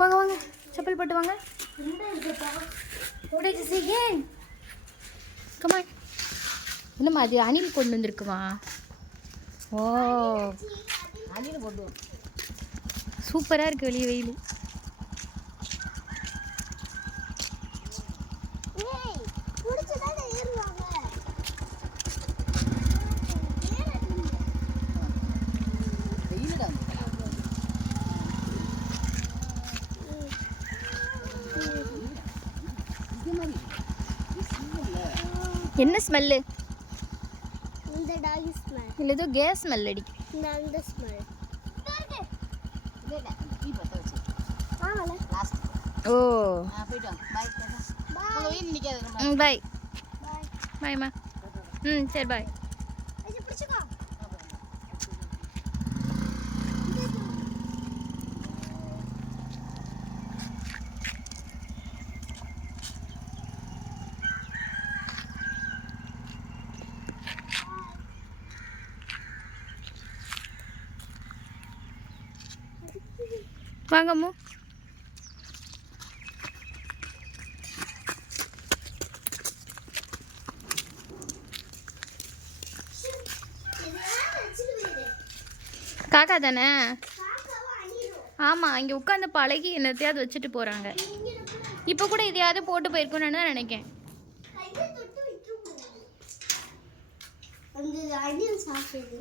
வாங்க வாங்க செப்பல் போட்டு வாங்க. கமான். என்னம்மா அது அணில் கொண்டு வந்திருக்குமா? ஓ அணில் போட்டு சூப்பராக இருக்குது வெளியே வெயில். என்ன ஸ்மெல்லு? இந்த டாகி ஸ்மெல். இல்லை ஏதோ கேஸ் ஸ்மெல் அடி. இந்த ஸ்மெல். ஓ போயிட்டோம். பாய் பாய்மா. சரி பாய். வாங்கம்மு. காக்கா தானே? ஆமாம், இங்கே உட்காந்து பழகி என்னத்தையாவது வச்சுட்டு போகிறாங்க. இப்போ கூட இதையாவது போட்டு போயிருக்கணும்னு தான் நினைக்கேன். அணில் சாப்பிடுது.